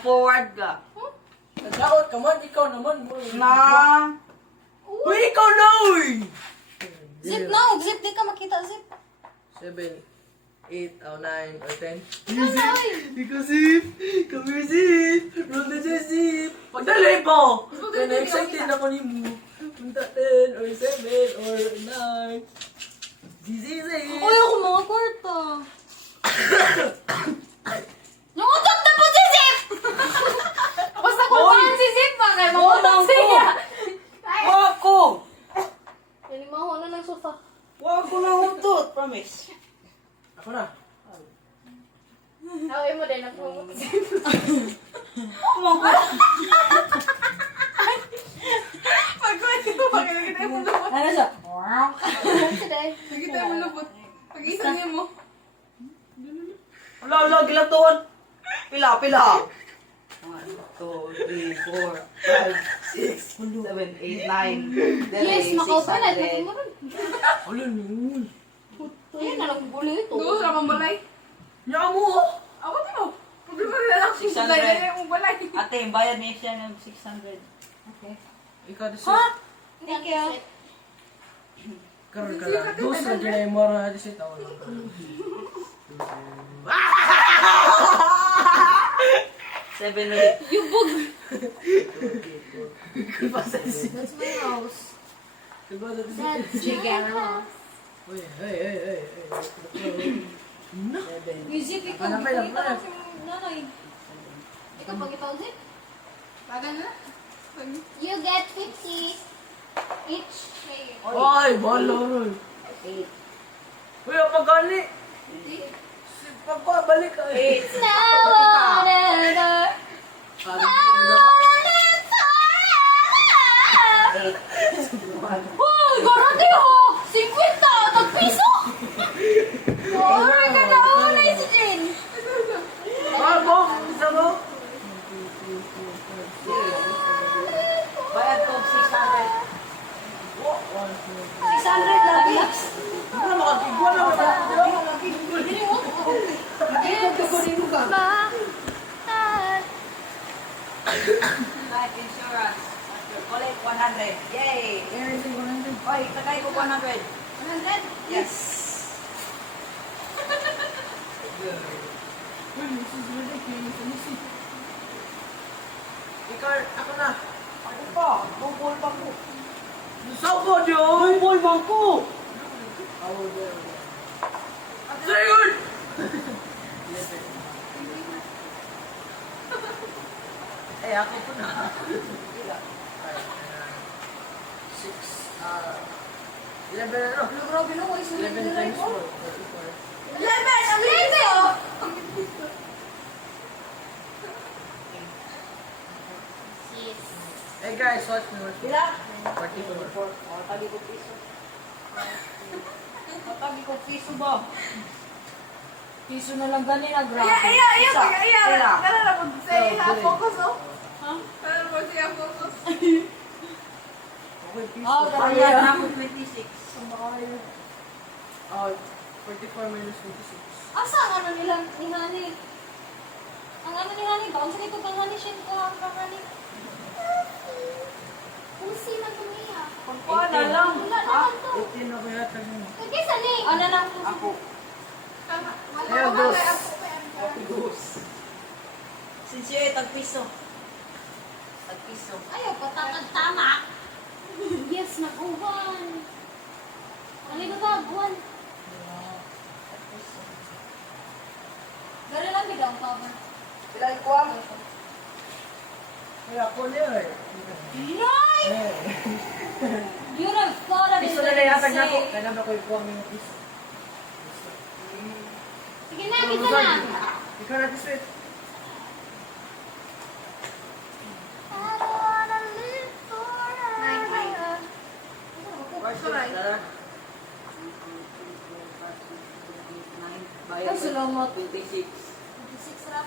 Forward ka. Nagdaot ka man, ikaw naman. Na. Uy, ikaw na, uy! Zip na, zip. Di ka makita, zip. 7, 8, or 9, or 10. Ay! Ikaw zip! Come here, zip! Roll the jet, zip! Pagdali po! Kaya na-excited ako ni mo. Punta 10, or 7, or 9. Zizi, zip! Uy, ako mga kwarta. Nangutot na po si Zip! Basta kulpahan si Zip pa, kaya mangutot siya. Wako! Nalimaho na ng sofa. Wako na hutot, promise. Ako na. Away mo din, nakungutot si Zip. Pagkwento mo, pagkakita mo lubot. Ano siya? Today. Nakita mo lubot. Pag-isa niya mo. Wala, gilatuan. Pila. 1, 2, 3, 4, 5, 6, 7, 8, 9. Yes, makaupalan. Natin mo rin. Wala nun. Ayun na lang gulo ito. Doon sa pambalay. Niya mo, oh! Ako din mo. Problema na lang kung 600. balay na yung balay. Ate, bayad niya siya ng 600. Okay. Ikaw di Ha? Thank you. Karoon ka lang. Dos na ginay mo na di siya tawag. Seven ulit. Yubog. Pasensya. That's my house. Diba na di siya? That's Jigara house. Uy, hey. Music, ikaw. Ano pa lang, Ikaw lang si nanay. Ikaw pag ikaw, Zip. Tagal na. You get 50 each. Ay, balon. 8. Uy, ang pagkali. Pagpabalik ka eh. Now or never. Uy, garante ho! 50! Tag-piso! Uy, kanaulay si Jin! Bago, isa mo. Bayad ko 600. 600 lang, Bix. Ano makakigwa na ba? Life insurance. Collect 100. Yay! Oy, tagay ko 100. 100? Yes. Ikaw, ako na. Ako pa. Bukol pa ko. Sabo yun. Bukol ba ko? Sayun! Eh, ako po na. 6, 11, ano? Grabe no, is 11 times 4. 11! Hey guys, watch me. Bila? 44. Oh, tabi ko piso. Tabi ko piso ba? Piso na lang ganina, grabe. Isa. Pila? Nalala ko sa Oh, iya dali. focus, oh. Nalala ko sa iya focus. Okay, piso. Oh, bayad na ako 26. Oh, 44 minus 26. Asa ang ano nila ni Hani? Ang ano ni Hani ba? Ang sakit ko kang Hani siya ko ang Hani. Kung sino tumiya? Pagkuha na lang. Wala naman to. 18 ako yata mo. Kaya sa ni? Ano lang to? Ako. Tama. Ayaw, dos. Since yun, tag-piso. Tag-piso. Ayaw, patangad tama. Yes, nakuhan. Ano ba ba? Buwan. Gano'n lang biglang cover. Pila ikuha? Kaya ako niya eh. Right! You don't thought of it. Piso na lang yata na ako. Kaya na ko ikuha ng piso. Sige na, kita na. Ikaw natin sweet. I don't wanna live forever. Bayad salamat. 26. 26 rap.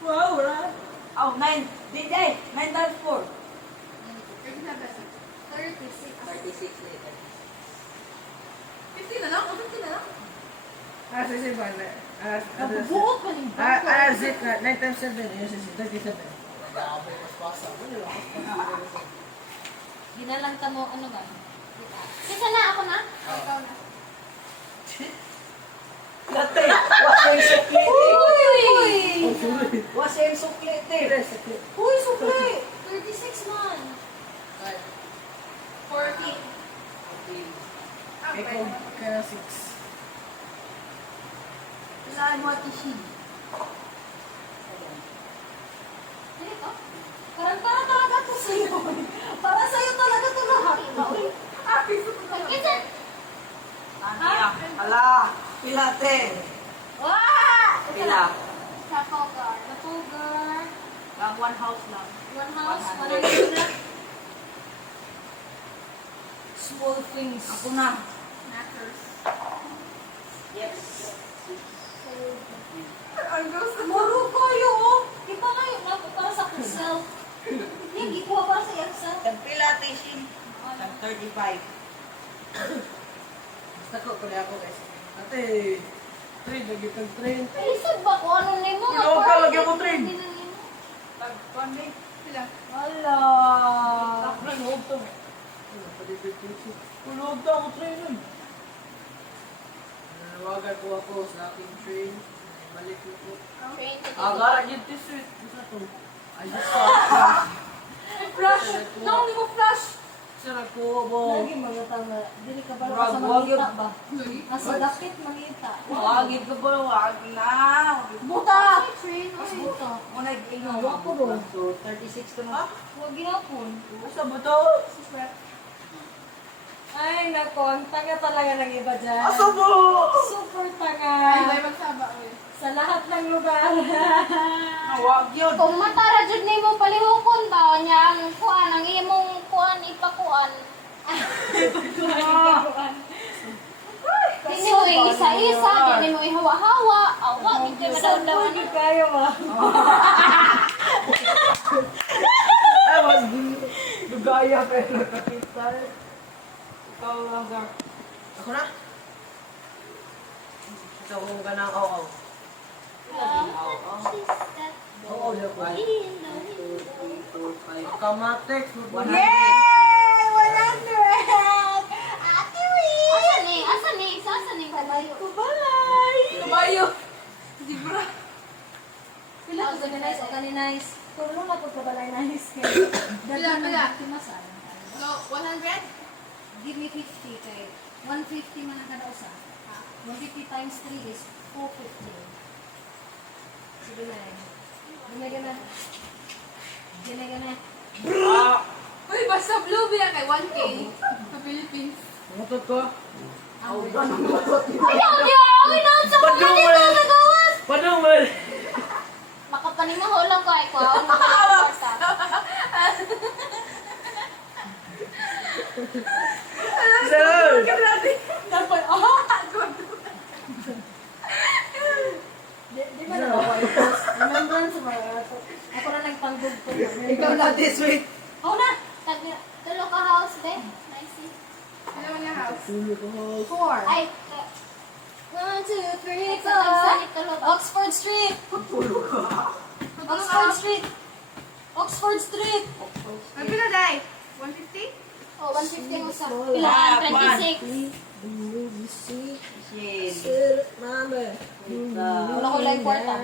Wow, right? Oh, 9. Hindi, 9 times 4. 36. 36 later. 50 na lang? O 50 na lang? Ah, sige, bale. Nabubuot pa ning Zip na, 9 times 7, yun siya, 37. Nag-aabay mas pasa. Ano lang, mas pasa. Ginalang ka mo, ano ba? Kisa na, ako na? Ikaw na. Latte! Wasa yung sukli! Uy! Wasa yung sukli! Uy, sukli! 36 man. 40. Ikaw, kaya 6. Saan mo ati siya? Ano ka? Parang talaga to sa'yo. Para sa'yo talaga to lahat. Kisa! Ala! Pilate! Wah! Pila? Trafalgar. Trafalgar. One house lang. One house. 100. 100 na. Small things. Ako na. Knackers. Yes. Ang gusto mo. Muro kayo, oh. Di ba kayo na para sa Excel? Hindi, kuha para sa Excel. Tag-pilate siya. Tag-35. Basta ko, kulit ako guys. Ate, train, lagi kang train. Ay, isod ba ko? Ano na mo? Tulog ka, lagi ako train. Tag-1 Sila. Hala. Tulog to. Tulog to ako train nun. Nanawagan ko ako sa aking train. Balik ko po. Train to Agara yun this week. Isa to. I just saw a flash. Flash. No, hindi mo flash. Sira ko mo. Lagi mga tama. Dili ka ba Wag, sa wag mangita yun. ba? Asa dakit mangita. Wagin ka ba? Wag na. Buta. Train, Mas uy. buta. Muna ikaw. Wag ko ro. 36 to na. Huwag ginapon. Sa ba to? Ay, nako. Ang tanga talaga ng iba dyan. Asa mo? Super Ay, tanga. dahil magsaba. uy. Sa lahat ng lugar. Wag yun. Kung matara jud nimo palihukon ba nya ang kuan ang imong kuan ipakuan. Dili mo isa-isa, dili mo ihawa-hawa. Awa, hindi madawdawan. Super kayo ah. I was dugaya pero nakita. Ikaw lang sir. Ako na? Ikaw kung ka ng oo. Oo, diyan ko. Kamatex. Yay! 100! Ate Wee! Asa ni? Asa ni kalayo? Kubalay! Tumayo. Zebra. Pila ko sa nice o kani-nice. Tulong na po kabalay nice kay. Pila, pila. Timasan. So, 100? Give me 50 kay 150 man ang kada usa. 150 times 3 is 450. Sige na. Gina. Uy, basta blue bilang kay 1K sa Philippines. Mutot ko. Ayaw niya! Uy, nasa ko na dito nagawas! Padong man. Makapanimaho lang ko ay ko. Makakawasa. Sir! Dapat Di ba na ako remembrance ba? Ako na nagpanggog ko. Ikaw na this week. Ako na! Tulo ka house, be. Nice. Ano man yung house? 4. Ay, 1, 2, 3, 4. Oxford Street! Oxford Street! Oxford Street! Ang pila dahil? 150? Oh, 150 mo sa ilan? 26. Mama. Wala ko lang kwarta.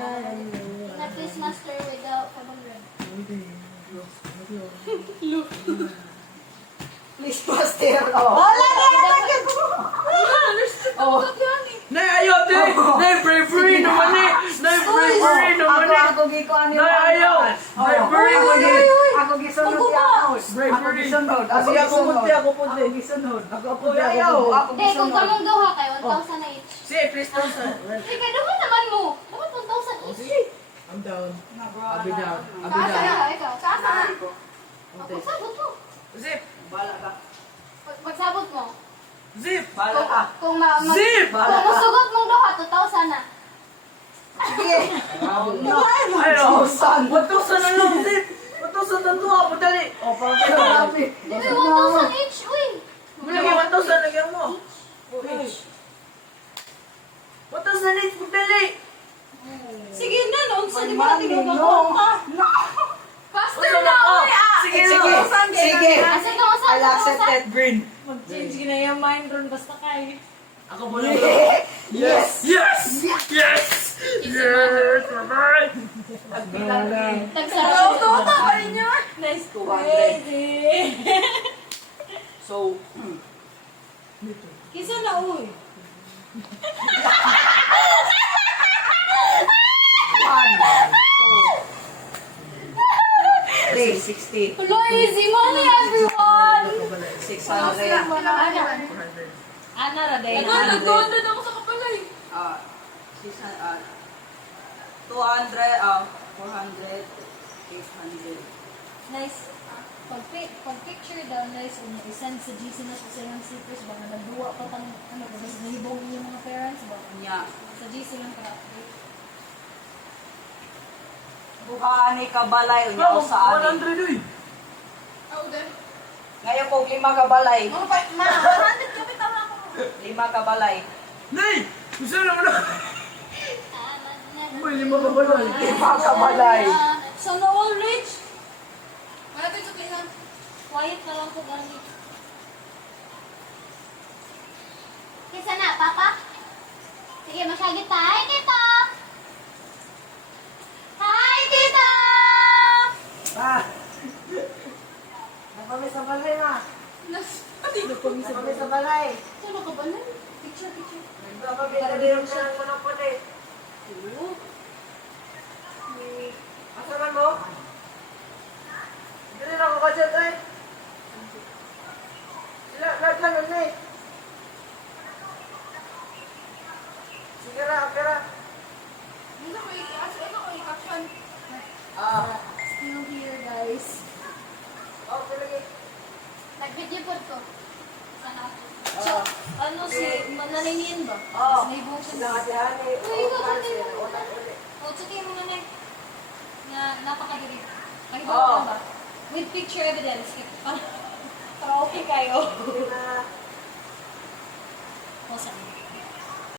Not this master without 500. Please, Pastor. Wala na! Oh. Nay, ayaw, Nay. Nay, bravery naman eh. Nay, bravery naman eh. Ako gikuan Nay, ayaw. Nay, bravery. Ako gisunod ya ako. Ako Bravery. gisunod. Ako Sige, ako gisunod. punti, ako punti. Ako gisunod. Ako Uy, punti, ako ayaw. punti. Ako Hindi, kung gisunod. kamong duha kayo, 1,000 na each. Sige, please, Pastor. Hindi, kaya naman naman mo. Dapat 1,000 each. Sige. I'm down. I'll be down. I'll be Kaasa down. na, ikaw. Kaasa na. Okay. Pagsabot mo. Zip. Bala ka. Pagsabot mo. Zip. Bala ka. Kung Zip! Kung masugot mong duha, 2,000 na. Sige. Ayaw. 1,000 na lang, Zip. 1,000 na to. Padali. O, parang grabe. Uy, 1,000 each. Uy. Lagi 1,000 lagyan mo. 1,000 each. Padali. Sige na, noon sa di ba natin magpapunta? Faster na, uy! Sige, Sige. Asa to, asa I'll to, accept asa? that green. Mag-change na yung mind ron, basta kay. Ako mo lang. Yes. Yes! Yes! Yes! Bye-bye! Nagsara Toto pa rin niya. Nice 200. crazy. So, Kisa na, uy. 360. Hello, easy money, everyone. 600. Ana, raday Ano, na. nag-200 ako sa kapalay. 600. 200. 400. 800. Nice. Pag-picture daw, nice. I-send sa GC na sa yung secrets. Baka nagduwa pa tang, ano, kasi nahibong yung mga parents. Ba? Nya. Sa GC lang ka. Bukaan ni kabalay. Unya ko sa ani. 100 uy! Ako din. Ngayon po, 5 kabalay. Ano pa? 100 kami tama ako. 5 kabalay. Nay! Gusto naman ako! Uy, 5 ka pala. 5 kabalay. So, no all rich. Wala tayo sa klihan. Quiet na lang po gani. Kisa na, Papa? Sige, masyagit ta. Hi, Tito! Hi, Tito! Pa! Napami sa balay na. Napami sa balay. Sino ka ba na? Picture, picture. Nagpapabinabirong siya ng monopoly. Asaman mo? Hindi rin ako kadyat ay. Sila, naglanon na eh. Sige ra, okay ra. Ano ko i-caption? Still here, guys. Okay lagi. Nag-video po ko. Sana. So, ano si Mananingin ba? Oo. Nahibong siya. Nakatihani. Uy, ikaw ka din. Utak ulit. O, tsukay mo nanay. Na napakadiri. Ay, Oo. ba? With picture evidence. Para okay kayo. Hindi na. O, saan?